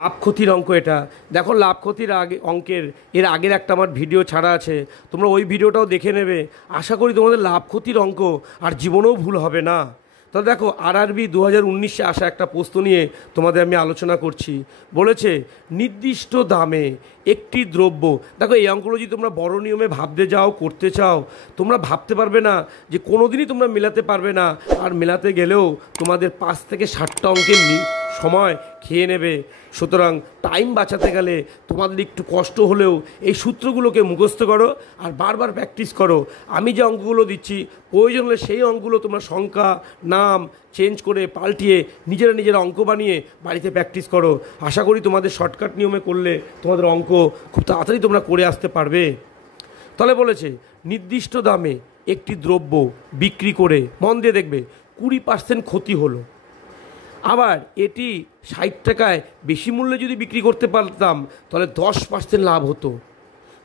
লাভ ক্ষতির অঙ্ক এটা। দেখো লাভ ক্ষতির আগে অঙ্কের এর আগের একটা আমার ভিডিও ছাড়া আছে, তোমরা ওই ভিডিওটাও দেখে নেবে। আশা করি তোমাদের লাভ ক্ষতির অঙ্ক আর জীবনেও ভুল হবে না। তো দেখো আরআরবি 2019-এ আসা একটা প্রশ্ন নিয়ে তোমাদের আমি আলোচনা করছি। বলেছে নির্দিষ্ট দামে একটি দ্রব্য, দেখো এই অঙ্কগুলো যদি তোমরা বড় নিয়মে ভাবতে যাও, করতে চাও, তোমরা ভাবতে পারবে না, যে কোনো দিনই তোমরা মেলাতে পারবে না। আর মেলাতে গেলেও তোমাদের 5 থেকে 7টা অঙ্কের সময় খেয়ে নেবে। সুতরাং টাইম বাঁচাতে গেলে তোমাদের একটু কষ্ট হলেও এই সূত্রগুলোকে মুখস্থ করো আর বারবার প্র্যাকটিস করো। আমি যে অঙ্কগুলো দিচ্ছি প্রয়োজন হলে সেই অঙ্কগুলো তোমরা সংখ্যা নাম চেঞ্জ করে পাল্টিয়ে নিজেরা অঙ্ক বানিয়ে বাড়িতে প্র্যাকটিস করো। আশা করি তোমাদের শর্টকাট নিয়মে করলে তোমাদের অঙ্ক খুব তাড়াতাড়ি তোমরা করে আসতে পারবে। তাহলে বলেছে নির্দিষ্ট দামে একটি দ্রব্য বিক্রি করে, মন দিয়ে দেখবে, 20% ক্ষতি হলো। আবার এটি 60 টাকায় বেশি মূল্যে যদি বিক্রি করতে পারতাম তাহলে 10% লাভ হতো।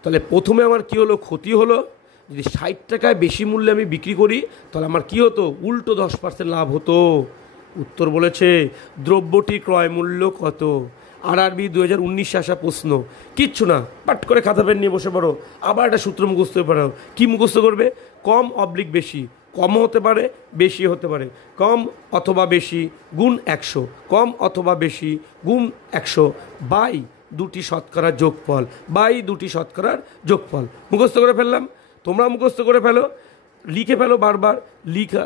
তাহলে প্রথমে আমার কি হলো? ক্ষতি হলো। যদি 60 টাকায় বেশি মূল্যে আমি বিক্রি করি তাহলে আমার কি হতো? উল্টো 10% লাভ হতো। উত্তর বলেছে দ্রব্যটি ক্রয় মূল্য কত। আরআরবি 2019-এ আসা প্রশ্ন, কিচ্ছু না, পাট করে খাতা পেন নিয়ে বসে পড়ো, আবার একটা সূত্র মুখস্থ পারো। কি মুখস্থ করবে? কম অবলিক বেশি, কমও হতে পারে বেশি হতে পারে। কম অথবা বেশি গুণ 100, কম অথবা বেশি গুণ 100 বাই দুটি শতকরার যোগফল, বাই দুটি শতকরার যোগফল। মুখস্থ করে ফেললাম, তোমরা মুখস্থ করে ফেলো, লিখে ফেলো বারবার।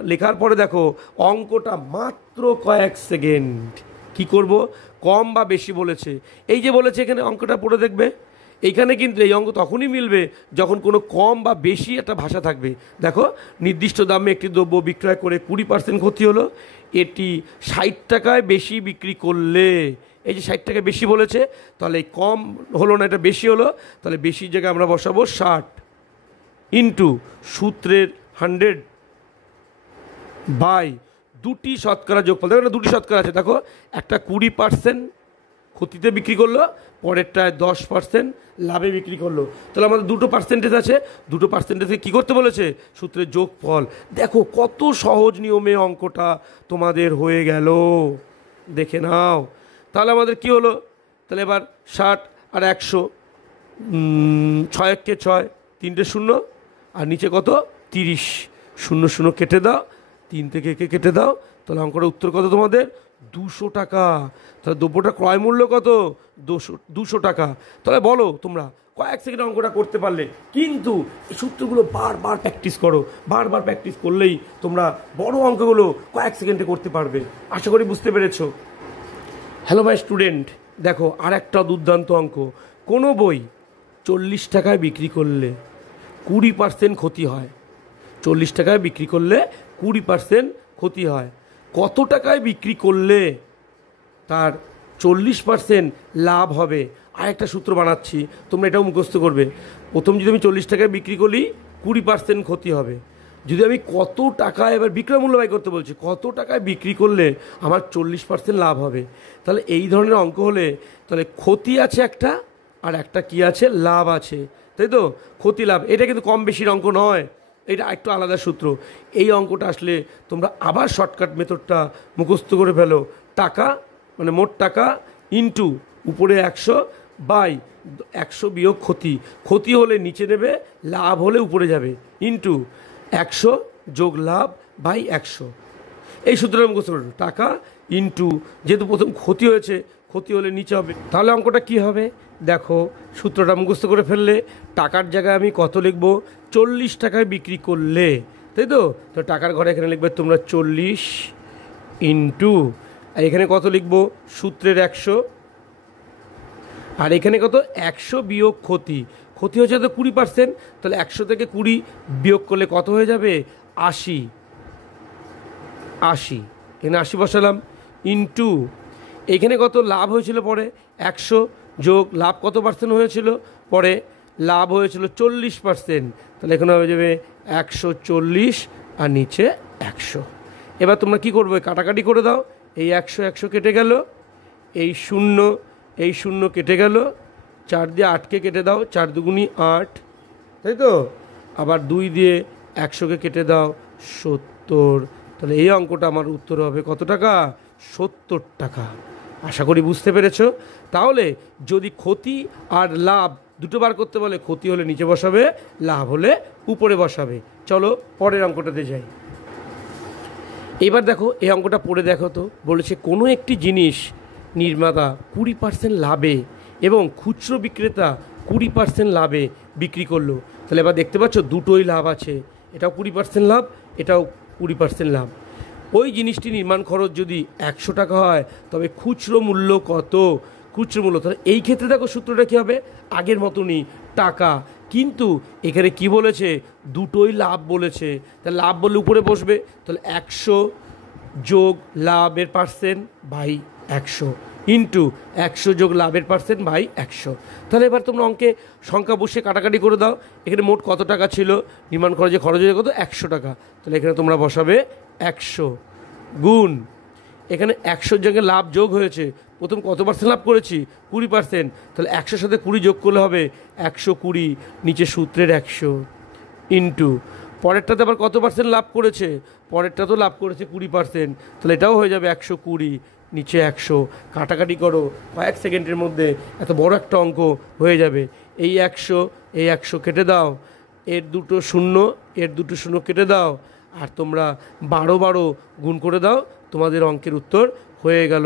লেখার পরে দেখো অঙ্কটা মাত্র কয়েক সেকেন্ড। কি করব? কম বা বেশি বলেছে, এই যে বলেছে এখানে অঙ্কটা পড়ে দেখবে। এইখানে কিন্তু এই অঙ্ক তখনই মিলবে যখন কোনো কম বা বেশি একটা ভাষা থাকবে। দেখো নির্দিষ্ট দামে একটি দ্রব্য বিক্রয় করে 20% ক্ষতি হলো। এটি 60 টাকায় বেশি বিক্রি করলে, এই যে 60 টাকায় বেশি বলেছে, তাহলে এই কম হলো না, এটা বেশি হলো। তাহলে বেশির জায়গায় আমরা বসাবো 60 ইন্টু সূত্রের 100 বাই দুটি শতকরা যোগফল। দেখো না দুটি শতকরা আছে, দেখো একটা 20% ক্ষতিতে বিক্রি করলো, পরেরটায় 10% লাভে বিক্রি করলো। তাহলে আমাদের দুটো পার্সেন্টেজ আছে, দুটো পার্সেন্টেজে কী করতে বলেছে? সূত্রের যোগফল। দেখো কত সহজ নিয়মে অঙ্কটা তোমাদের হয়ে গেল, দেখে নাও। তাহলে আমাদের কি হলো? তাহলে এবার 60 আর 100, 6 একে 6, 3টে 0, আর নিচে কত? 30, 0 0 কেটে দাও, 3 থেকে একে কেটে দাও। তাহলে অঙ্কটার উত্তর কত তোমাদের? 200 টাকা। তাহলে দ্রব্যটা ক্রয় মূল্য কত? 200 টাকা। তাহলে বলো তোমরা কয়েক সেকেন্ড অঙ্কটা করতে পারলে, কিন্তু এই সূত্রগুলো বারবার প্র্যাকটিস করো। বারবার প্র্যাকটিস করলেই তোমরা বড় অঙ্কগুলো কয়েক সেকেন্ডে করতে পারবে। আশা করি বুঝতে পেরেছো। হ্যালো মাই স্টুডেন্ট, দেখো আর একটা দুর্দান্ত অঙ্ক। কোনো বই 40 টাকায় বিক্রি করলে 20% ক্ষতি হয়। 40 টাকায় বিক্রি করলে 20% ক্ষতি হয়। কত টাকায় বিক্রি করলে তার 40% লাভ হবে? আর একটা সূত্র বানাচ্ছি, তোমরা এটাও মুখস্থ করবে। প্রথম যদি আমি 40 টাকায় বিক্রি করি 20% ক্ষতি হবে। যদি আমি কত টাকায়, এবার বিক্রয় মূল্য বাই করতে বলছি, কত টাকায় বিক্রি করলে আমার 40% লাভ হবে। তাহলে এই ধরনের অঙ্ক হলে তাহলে ক্ষতি আছে একটা, আর একটা কি আছে? লাভ আছে, তাই তো? ক্ষতি লাভ, এটা কিন্তু কম বেশির অঙ্ক নয়, এটা একটু আলাদা সূত্র। এই অঙ্কটা আসলে তোমরা আবার শর্টকাট মেথডটা মুখস্থ করে ফেলো। টাকা মানে মোট টাকা ইন্টু উপরে 100 বাই 100 বিয়োগ ক্ষতি। ক্ষতি হলে নিচে নেবে, লাভ হলে উপরে যাবে, ইন্টু 100 যোগ লাভ বাই 100। এই সূত্রটা মুখস্থ করো। টাকা ইন্টু, যেহেতু প্রথম ক্ষতি হয়েছে, ক্ষতি হলে নিচে হবে। তাহলে অঙ্কটা কি হবে? দেখো সূত্রটা মুখস্থ করে ফেললে টাকার জায়গায় আমি কত লিখবো? 40 টাকায় বিক্রি করলে, তাই তো? তো টাকার ঘরে এখানে লিখবে তোমরা 40 ইন্টু, আর এখানে কত লিখবো? সূত্রের 100, আর এখানে কত? 100 বিয়োগ ক্ষতি। ক্ষতি হচ্ছে তো 20%, তাহলে 100 থেকে 20 বিয়োগ করলে কত হয়ে যাবে? 80। এখানে 80 বসালাম, ইন্টু এখানে কত লাভ হয়েছিল পরে? 100 যোগ লাভ কত পার্সেন্ট হয়েছিল পরে? লাভ হয়েছিল 40%, তাহলে এখানে হয়ে যাবে 140 আর নিচে 100। এবার তোমরা কি করবে? কাটাকাটি করে দাও। এই 100 কেটে গেল, এই 0 কেটে গেল, 4 দিয়ে 8কে কেটে দাও, 4 দুগুণি 8, তাই তো? আবার 2 দিয়ে 100কে কেটে দাও, 70। তাহলে এই অঙ্কটা আমার উত্তর হবে কত টাকা? 70 টাকা। আশা করি বুঝতে পেরেছো। তাহলে যদি ক্ষতি আর লাভ দুটো বার করতে বলে, ক্ষতি হলে নিচে বসাবে, লাভ হলে উপরে বসাবে। চলো পরের অঙ্কটাতে যাই। এবার দেখো এই অঙ্কটা পড়ে দেখো তো। বলেছে কোনো একটি জিনিস নির্মাতা 20% লাভে এবং খুচরো বিক্রেতা 20% লাভে বিক্রি করলো। তাহলে এবার দেখতে পাচ্ছ দুটোই লাভ আছে, এটাও 20% লাভ, এটাও 20% লাভ। ওই জিনিসটি নির্মাণ খরচ যদি 100 টাকা হয় তবে খুচরো মূল্য কত? খুচরো মূল্য, তাহলে এই ক্ষেত্রে দেখো সূত্রটা কী হবে, আগের মতনই টাকা। কিন্তু এখানে কি বলেছে, দুটোই লাভ বলেছে, তাহলে লাভ বললে উপরে বসবে। তাহলে 100 যোগ লাভের পার্সেন্ট বাই 100 ইন্টু 100 যোগ লাভের পার্সেন্ট বাই 100। তাহলে এবার তোমরা অঙ্কে সংখ্যা বসে কাটাকাটি করে দাও। এখানে মোট কত টাকা ছিল, নির্মাণ খরচে খরচ হয়ে কত, 100 টাকা। তাহলে এখানে তোমরা বসাবে 100 গুণ, এখানে 100 জায়গায় লাভ যোগ হয়েছে, প্রথম কত পার্সেন্ট লাভ করেছি, 20%। তাহলে 100 সাথে 20 যোগ করলে হবে 120, নিচে সূত্রের 100 ইন্টু পরেরটাতে আবার কত পার্সেন্ট লাভ করেছে, পরেরটা তো লাভ করেছে 20%, তাহলে এটাও হয়ে যাবে 120, নিচে 100। কাটাকাটি করো, কয়েক সেকেন্ডের মধ্যে এত বড় একটা অঙ্ক হয়ে যাবে। এই 100 এই 100 কেটে দাও, এর দুটো শূন্য এর দুটো শূন্য কেটে দাও, আর তোমরা 12 গুণ করে দাও, তোমাদের অঙ্কের উত্তর হয়ে গেল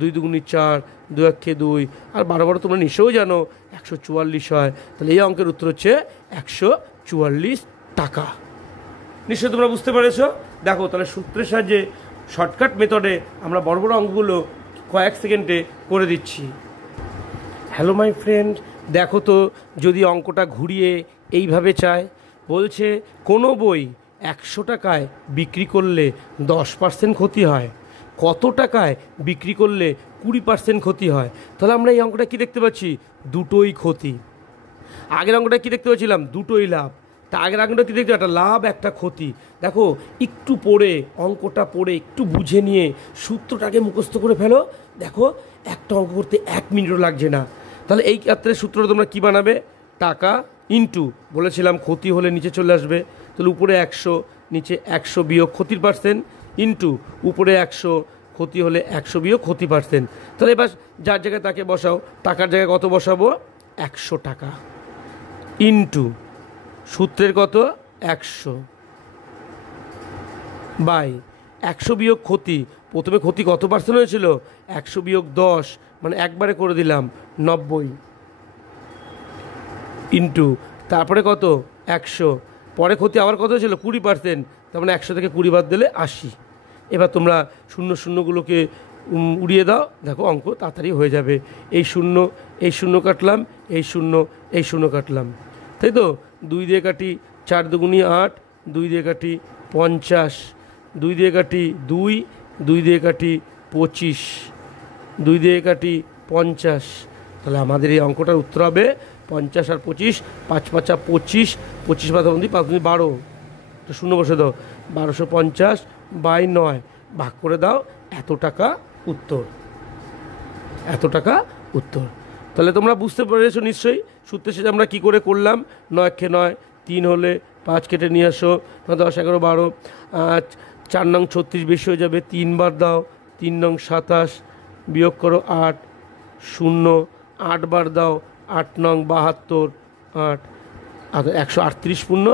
2 দুগুণে 4, 2 একে 2, আর 12 তোমরা নিশ্চয়ই জানো 144 হয়। তাহলে এই অঙ্কের উত্তর হচ্ছে 144 টাকা। নিশ্চয়ই তোমরা বুঝতে পেরেছো। দেখো তাহলে সূত্রের সাহায্যে শর্টকাট মেথডে আমরা বড় বড় অঙ্কগুলো কয়েক সেকেন্ডে করে দিচ্ছি। হ্যালো মাই ফ্রেন্ড, দেখো তো যদি অঙ্কটা ঘুরিয়ে এইভাবে চায়, বলছে কোনো বই 100 টাকায় বিক্রি করলে 10% ক্ষতি হয়, কত টাকায় বিক্রি করলে 20% ক্ষতি হয়? তাহলে আমরা এই অঙ্কটা কী দেখতে পাচ্ছি, দুটোই ক্ষতি। আগের অঙ্কটা কী দেখতে পাচ্ছিলাম, দুটোই লাভ। তা আগের অঙ্কটা কী দেখতে, একটা লাভ একটা ক্ষতি। দেখো একটু পড়ে অঙ্কটা পড়ে একটু বুঝে নিয়ে সূত্রটাকে মুখস্থ করে ফেলো, দেখো একটা অঙ্ক করতে 1 মিনিটও লাগছে না। তাহলে এই ক্ষেত্রে সূত্রটা তোমরা কী বানাবে, টাকা ইন্টু বলেছিলাম ক্ষতি হলে নিচে চলে আসবে, তাহলে উপরে 100, নিচে 100 বিয়োগ ক্ষতির পার্সেন্ট ইন্টু উপরে 100, ক্ষতি হলে 100 বিয়োগ ক্ষতি পার্সেন্ট। তাহলে এবার যার জায়গায় তাকে বসাও, টাকার জায়গায় কত বসাবো, 100 টাকা ইন্টু সূত্রের কত 100 বাই 100 বিয়োগ ক্ষতি, প্রথমে ক্ষতি কত পার্সেন্ট হয়েছিল, 100 বিয়োগ 10, মানে একবারে করে দিলাম 90 ইন্টু তারপরে কত 100, পরে ক্ষতি আবার কত ছিল 20%, তার মানে 100 থেকে 20 বাদ দিলে 80। এবার তোমরা শূন্য শূন্যগুলোকে উড়িয়ে দাও, দেখো অঙ্ক তাড়াতাড়ি হয়ে যাবে। এই শূন্য কাটলাম, এই শূন্য কাটলাম, তাই তো 2 দিয়ে কাটি 4 দুগুণি 8, 2 দিয়ে কাটি 50, 2 দিয়ে কাটি 2, 2 দিয়ে কাটি 25, 2 দিয়ে কাটি 50। তাহলে আমাদের এই অঙ্কটার উত্তর হবে 50 আর 25, 5 5 25, 25 5 12, তো শূন্য বসে দাও, 1250 বাই 9 ভাগ করে দাও, এত টাকা উত্তর, এত টাকা উত্তর। তাহলে তোমরা বুঝতে পেরেছো নিশ্চয়ই সূত্রের সাথে আমরা কী করে করলাম। 9 কে 9, 3 হলে 5 কেটে নিয়ে আসো, 10 11 12, 4 নং 36 বেশি হয়ে যাবে, 3 বার দাও, 3 নং 27 বিয়োগ করো 8, 0 8 বার দাও, 8 নং 72, 8 138 পূর্ণ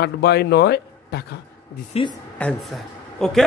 8/9 টাকা। This is answer. ওকে।